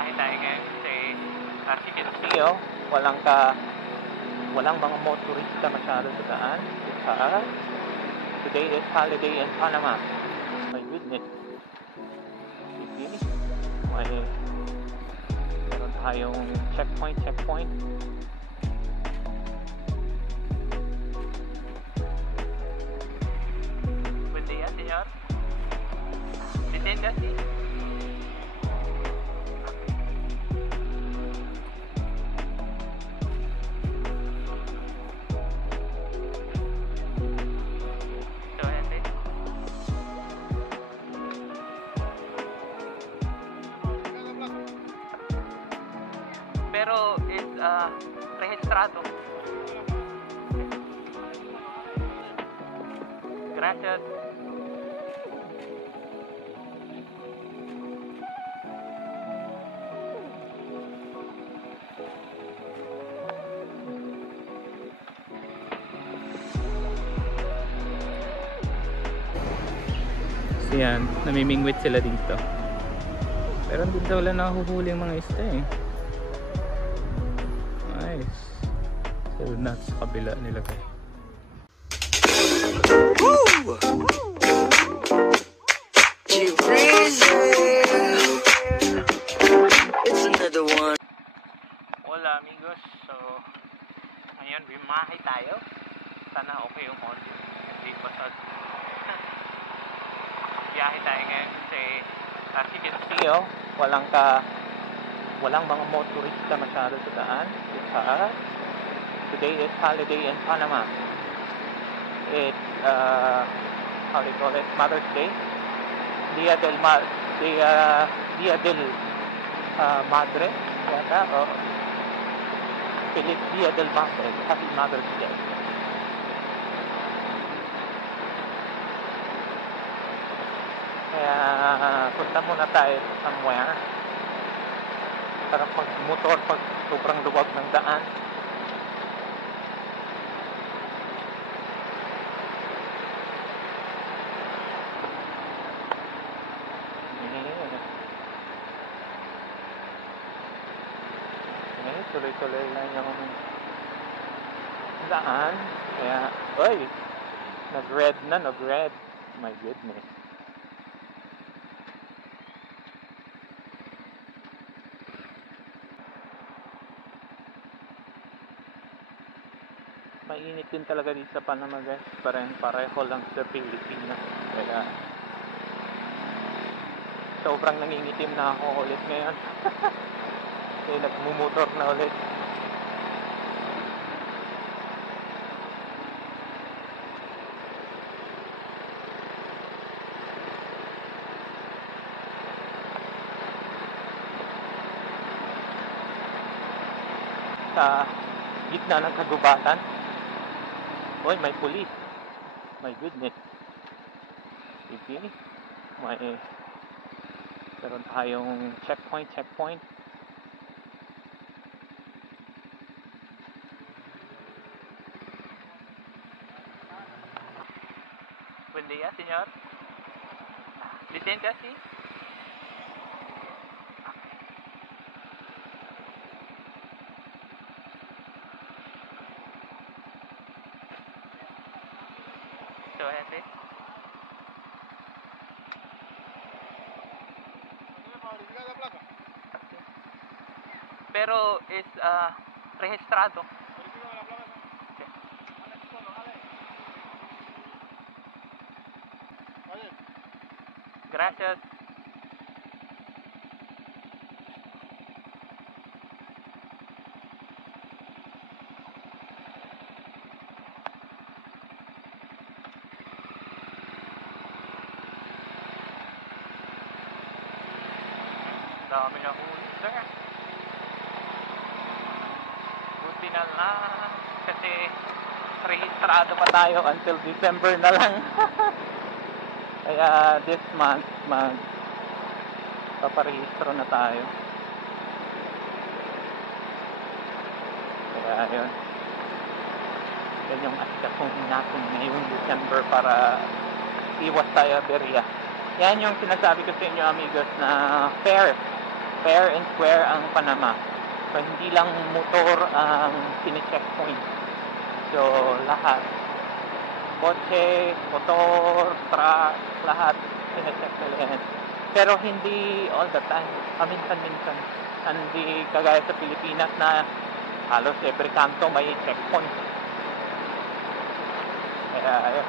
biyahe tayo ngayon kasi as you can see, walang mga motorista masyado sa daan because today is holiday in Panama. My goodness. Sige. Meron tayong checkpoint. Buen día, señor. Deténgase. Pero is registrado. Gracias. So yan, namimingwit sila dito. Pero hindi daw wala nahuhuli yung mga isda eh. Nice. So nasa kabila nila kayo. It's another one. Hola amigos. So ngayon bimahe tayo. Sana okay yung audio. Hindi basag. Biyahe tayo ngayon kasi as you can see, walang mga motorista masyado sa daan because today is holiday in Panama. It's how do you call it? Mother's Day. Dia del Madre yata, o Feliz Dia del Madre. Happy Mother's Day. Kaya punta muna tayo somewhere para pag-motor pag sobrang luwag ng daan. Tuloy-tuloy lang yung daan. Kaya, nag-red. My goodness. Mainit din talaga dito sa Panama guys. Pareho lang sa Pilipinas. Kaya sobrang nangingitim na ako ulit ngayon. Kaya nagmumotor na ulit. Sa gitna ng kagubatan. May pulis. My goodness. Sige. Meron tayong checkpoint. Buen día, señor. Deténgase. Pero is registrado. Gracias. Dami na huli, sir. Buti na lang kasi rehistrado pa tayo until December na lang. Kaya this month paparehistro na tayo. Kaya yun yung asikasuhin natin ngayong December para iwas tayo aberya. Yan yung sinasabi ko sa inyo amigos na fair fair and square ang Panama. So, hindi lang motor ang sine-checkpoint. So, lahat. Kotse, motor, truck, lahat sine-check nila yan. Pero hindi all the time. Paminsan-minsan. Hindi kagaya sa Pilipinas na halos every kanto may checkpoint. Kaya, ayun.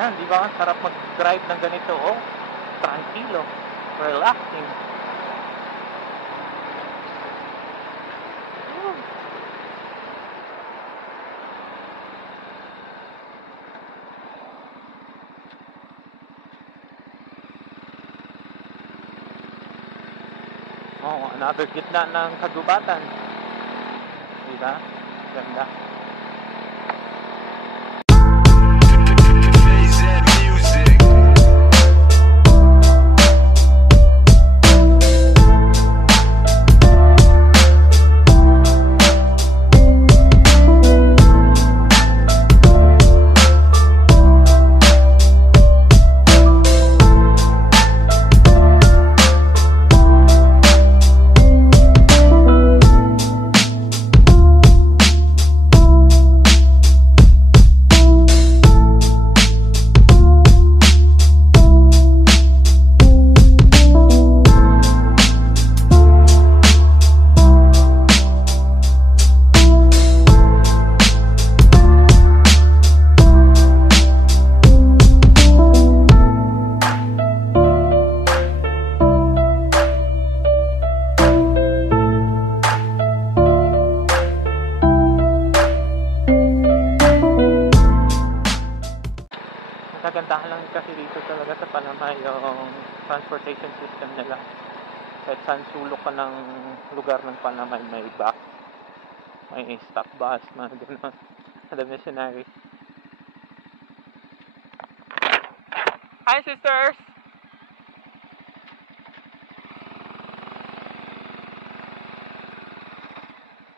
Yan, di ba? Ang sarap mag-drive ng ganito. Oh, tranquilo. Relaxing. Oh, another gitna ng kagubatan. Diba? Ganda. Kagandahan lang kasi dito talaga sa Panama yung transportation system nila. Kahit saan sulok ka ng lugar ng Panama, may bus, may stop bus, mga gano'n. The missionaries. Hi, sisters!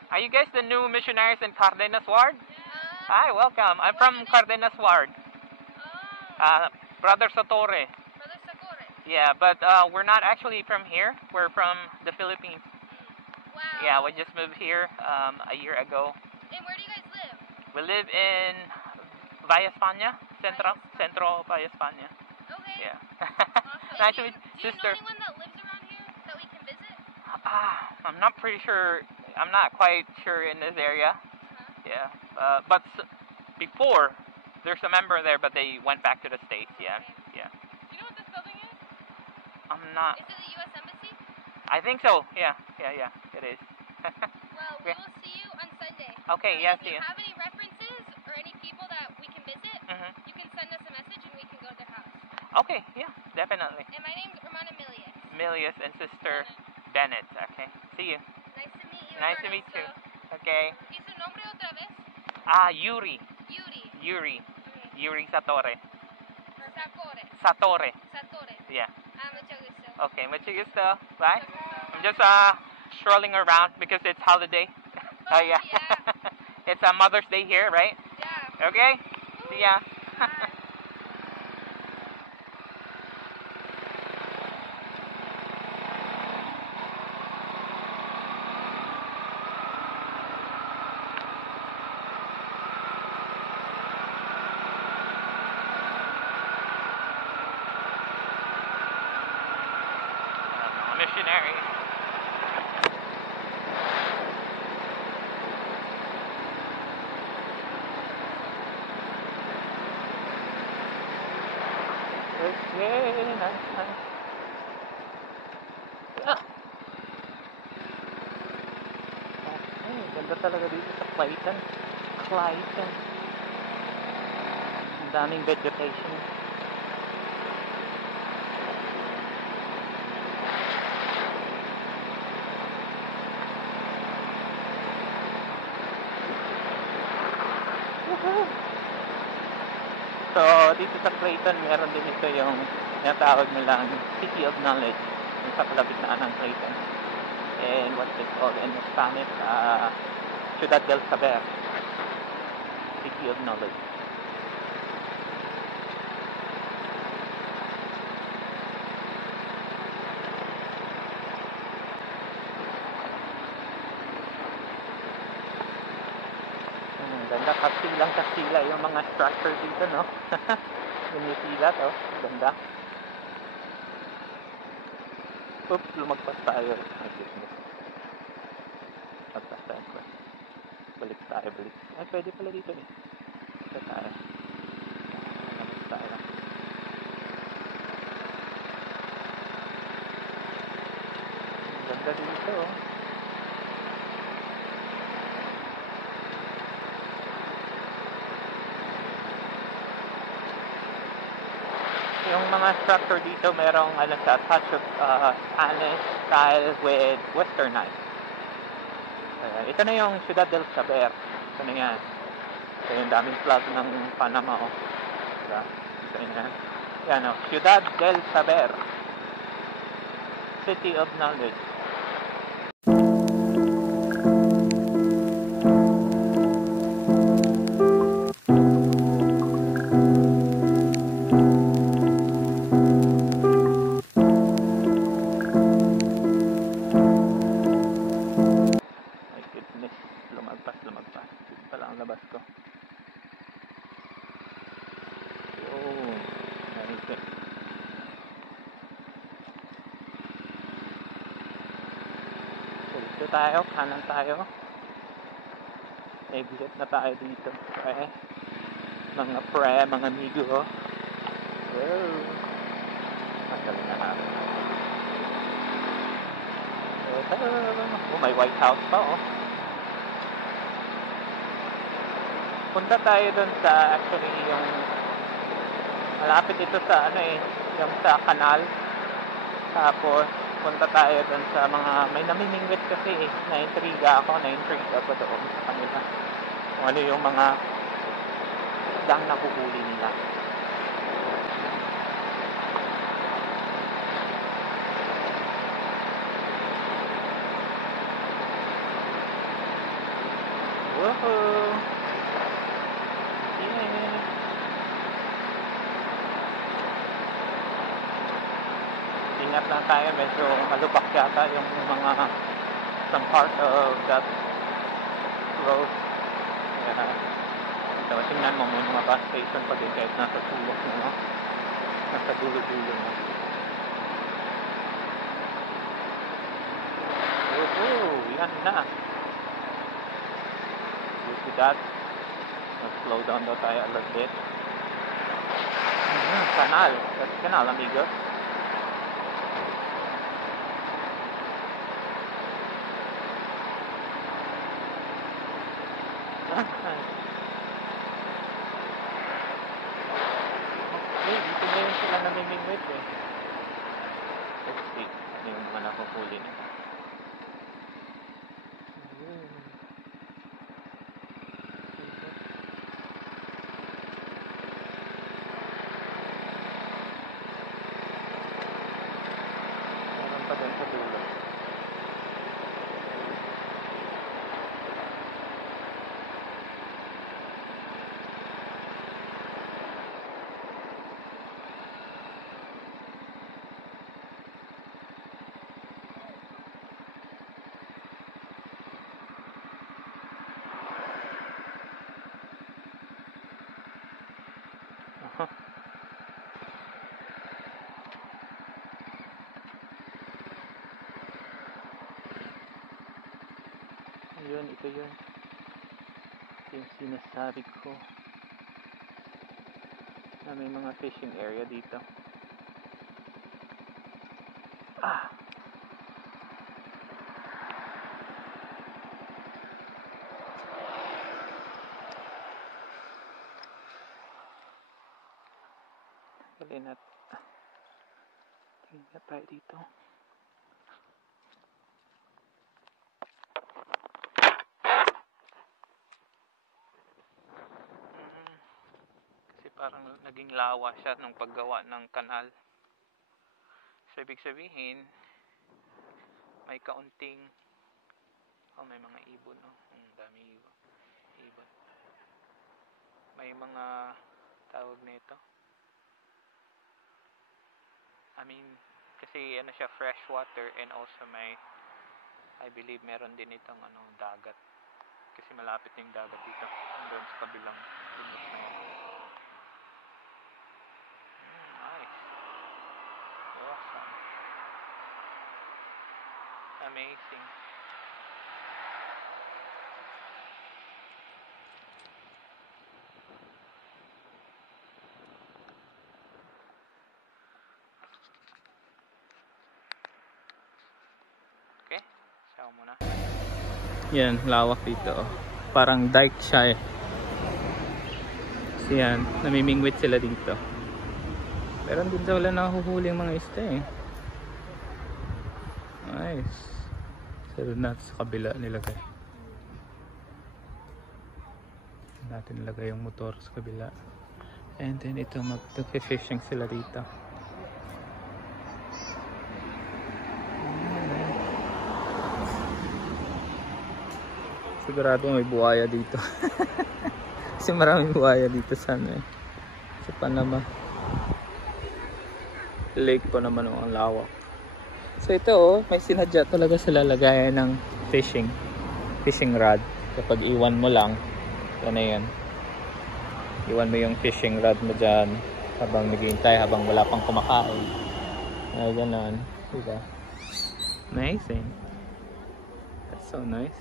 Are you guys the new missionaries in Cardenas Ward? Yeah. Hi, welcome. I'm from Cardenas Ward. Brother Satore. Brother Sakore. Yeah, but we're not actually from here. We're from the Philippines. Wow. Yeah, we just moved here a year ago. And where do you guys live? We live in Villa España, Centro Villa España. Okay. Yeah. Awesome. Nice to meet Do you sister. know anyone that lives around here that we can visit? I'm not pretty sure. I'm not quite sure in this area. Yeah. But before, there's a member there, but they went back to the States. Yeah. Okay. Yeah. Do you know what this building is? I'm not. Is it the U.S. Embassy? I think so. Yeah. It is. Well, we Yeah. will see you on Sunday. Okay. Yeah. If See you you. have any references or any people that we can visit, Mhm. you can send us a message and we can go to their house. Okay. Yeah. Definitely. And my name's Romana Milius. Milius and sister Bennett. Okay. See you. Nice to meet you. Nice to meet you. Ernesto. Okay. ¿Y su nombre otra vez? Yuri. Yuri. Okay. Yuri Satore. Sakore. Satore. Satore. Yeah. Mucho gusto. Okay. Mucho gusto. Bye. Mucho gusto. I'm just strolling around because it's holiday. Oh yeah. Yeah. It's Mother's Day here, right? Yeah. Okay. See ya. Bye. Missionary. Okay, nice. Ah. Okay, ganda talaga dito sa Clayton. Ang daming vegetation. So, dito sa Clayton, meron din ito yung tinatawag nilang City of Knowledge, yung sa kalagitnaan ng Clayton. And what's it called in Spanish? Ciudad del Saber. City of Knowledge. Ganda, kastilang-kastila yung mga structure dito, no? Venezuela to. Ganda. Oops, lumagpas tayo. Ay, goodness. Lumagpas tayo. Balik tayo. Ay, pwede pala dito eh. Ito tayo. Lumagpas tayo. Ganda dito, oh. Yung mga structure dito, merong touch of Spanish style with westernized. Ito na yung Ciudad del Saber. Ito na yan. Ito yung daming flag ng Panama, oh. Diba? Ito yan. Yan, oh. Ciudad del Saber. City of Knowledge. Lumagpas. Dito pala ang labas ko. Oh, nice. So, dito tayo, kanan tayo. Exit na tayo dito. Okay. Mga amigo. Wow. Tanggalin na natin. Oh, may White House pa, oh. Punta tayo dun sa, actually, yung malapit ito sa, yung sa kanal. Tapos, punta tayo dun sa mga, may namimingwit kasi eh. Na-intrigue ako doon sa kanila. Kung ano yung mga isdang nakuhuli nila. Woohoo! Ingat lang tayo, medyo malubak yata yung mga some part of that road. Kaya ito, tingnan mo, may mga bus station pa din kahit nasa sulok mo, no? Nasa dulo-dulo mo. Yan na. You see that? Slow down daw tayo a little bit. Kanal. That's kanal, amigo. Dito na yun sila namimingwit eh. Let's see. Ano yung mga nakuhuli nila. Meron pa din sa dulo. Ayun, ito yun. Ito yung sinasabi ko na may mga fishing area dito. Tingnan tayo dito. Kasi parang naging lawa siya nung paggawa ng kanal. So, ibig sabihin, may kaunting may mga ibon, no? Dami ibon. May mga tawag nito. I mean, kasi siya, fresh water, and also I believe meron din itong dagat. kasi malapit na yung dagat dito. Doon sa kabilang bundok na yan. Nice. Awesome. Amazing. Okay, sawa muna. Yan, lawak dito. Parang dike siya eh. So yan, namimingwit sila dito. Pero din sa wala nahuhuli ang mga isda eh. Nice. So doon natin sa kabila nilagay. Natin nilagay yung motor sa kabila. And then ito mag-fishing sila dito. Sigurado may buhaya dito. Kasi maraming buhaya dito sa Panama. Lake po naman ang lawak. So ito may sinadya talaga sila lagayan ng fishing rod. Kapag iwan mo lang, yan na yan. Iwan mo yung fishing rod mo dyan habang naghihintay, habang wala pang kumakain. Ay, ganon. Diba? Amazing. That's so nice.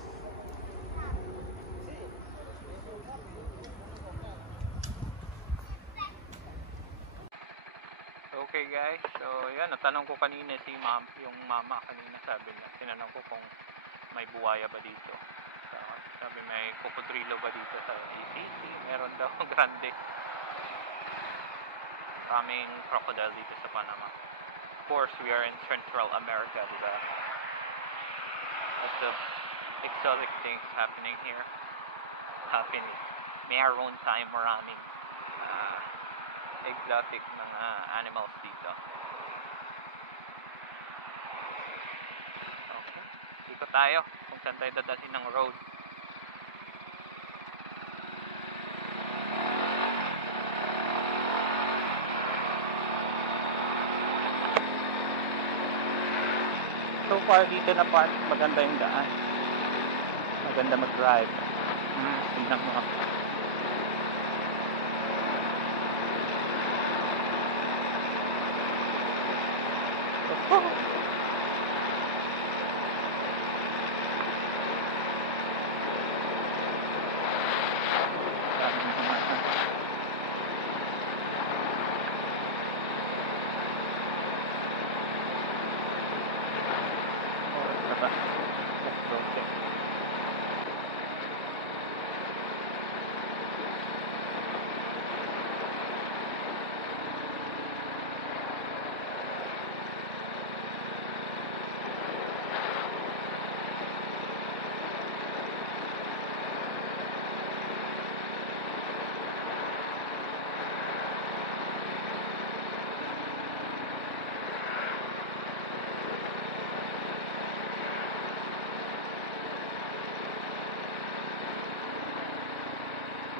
Okay guys, so yan, natanong ko kanina yung mama kanina, sabi niya, tinanong ko kung may buhaya ba dito. So, sabi may cocodrilo ba dito sa ECC, meron daw grande. Kaming crocodile dito sa Panama. Of course, we are in Central America, diba? Lots of exotic things happening here. Meron tayong maraming exotic mga animals dito. Okay, ikot tayo kung saan tayo dadalhin ng road. So far dito na part, maganda yung daan. Maganda mag-drive. Tingnan mo.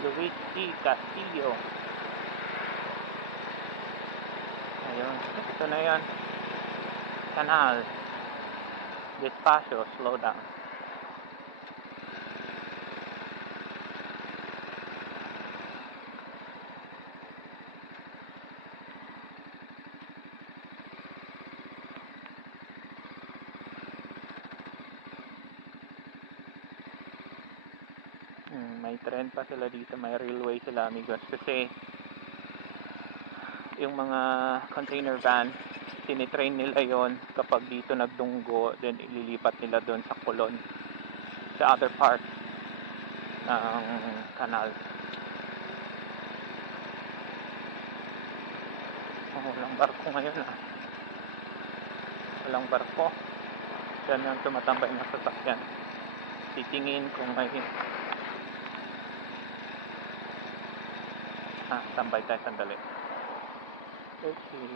Luis C. Castillo. Ayun, ito na yan. Canal. Despacio, slow down. May tren pa sila dito, may railway sila amigos, kasi yung mga container van, tinitrain nila yon kapag dito nagdunggo, then ililipat nila doon sa Colon, sa other part ng kanal. Walang barko ngayon walang barko, yan yung tumatambay na sasakyan. Titingin kung may tambay tayo sandali. Okay.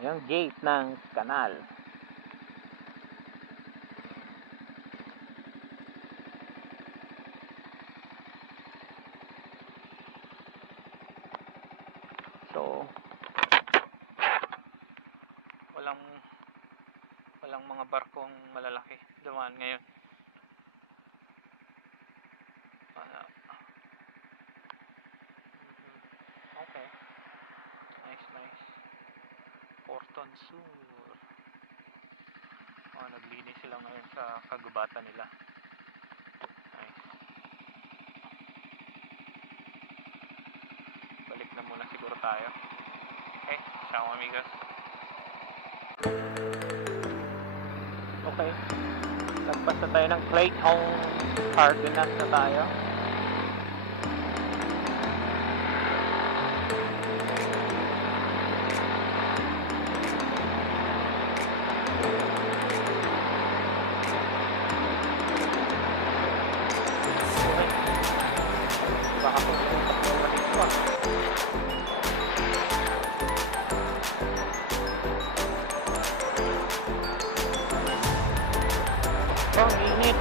Ayan, gate ng kanal. So, Walang mga barkong malalaki dumaan ngayon. Okay. Nice. Porton Sur. Naglinis sila ngayon sa kagubatan nila. Nice. Balik na muna siguro tayo. Okay, ciao amigos. Okay. Lagpas na tayo ng Clayton Cardenas na tayo. Baka kung dito ah. Oh, init.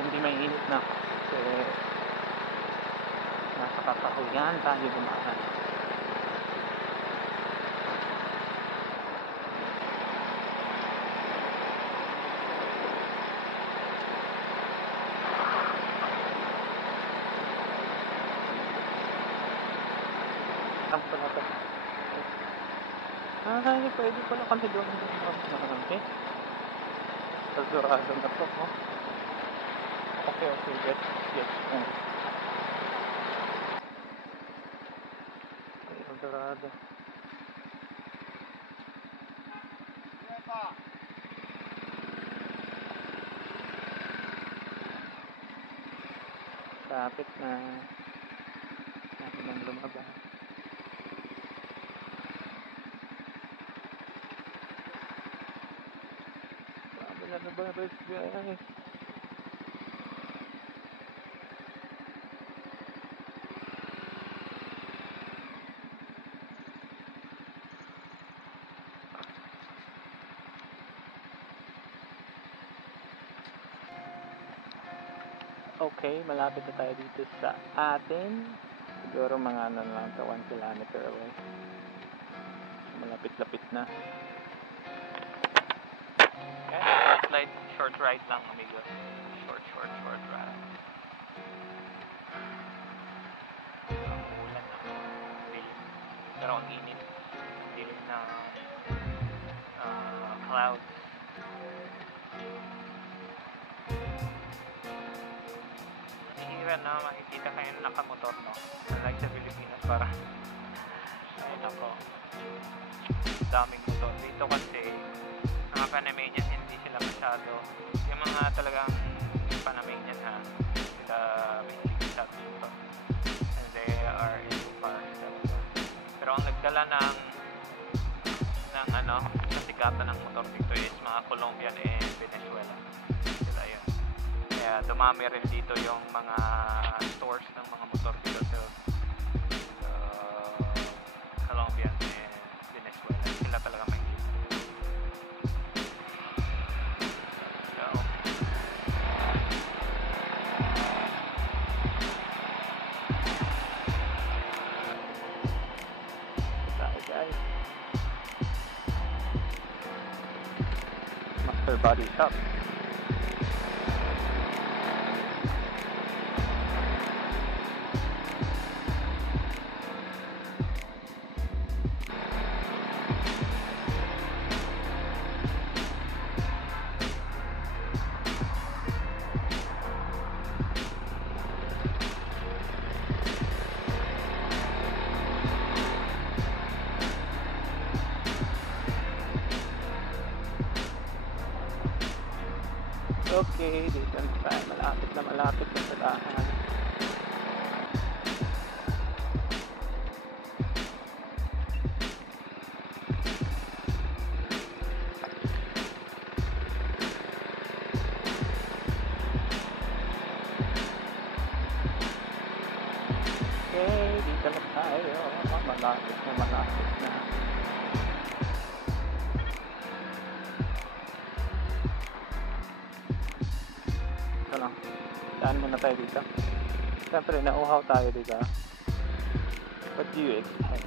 Hindi mainit na kasi nasa kakahuyan tayo dumaan. Ang pala ito. Pwede pala kami doon. Okay. Sasurado na to. Oh. Okay, yes. Eldorado. Kapit na natin ang lumabas. Sabi na nababas guys. Okay, malapit na tayo dito sa atin. Siguro mga ano lang ito, 1 kilometer away. Malapit-lapit na. Okay. short ride lang, amigos. Short ride. Ang ulan na. Dilim. Pero ang init. Dilim na clouds. Hihira na makikita kayo na nakamotor, no? Unlike sa Pilipinas, parang ayun ako. Daming motor. Dito kasi mga Panamanian hindi sila masyado. Yung mga talagang Panamanian ha, sila mahilig sa motor. And they are into cars talaga. Pero ang nagdala ng kasikatan ng motor dito is mga Colombian and Venezuela. Sila yun. Kaya dumami rin dito yung mga stores ng mga motor dito sa Colombian and Venezuela. Sila talaga may guys. Master Body Shop. Okay, dito na tayo. Malapit na sa dahan. Okay, dito na tayo. Malapit na. Daan muna tayo dito. Siyempre, nauhaw tayo dito. What do you expect?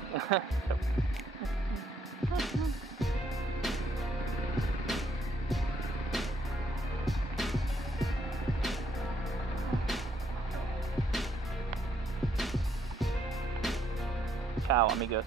Ciao, amigos.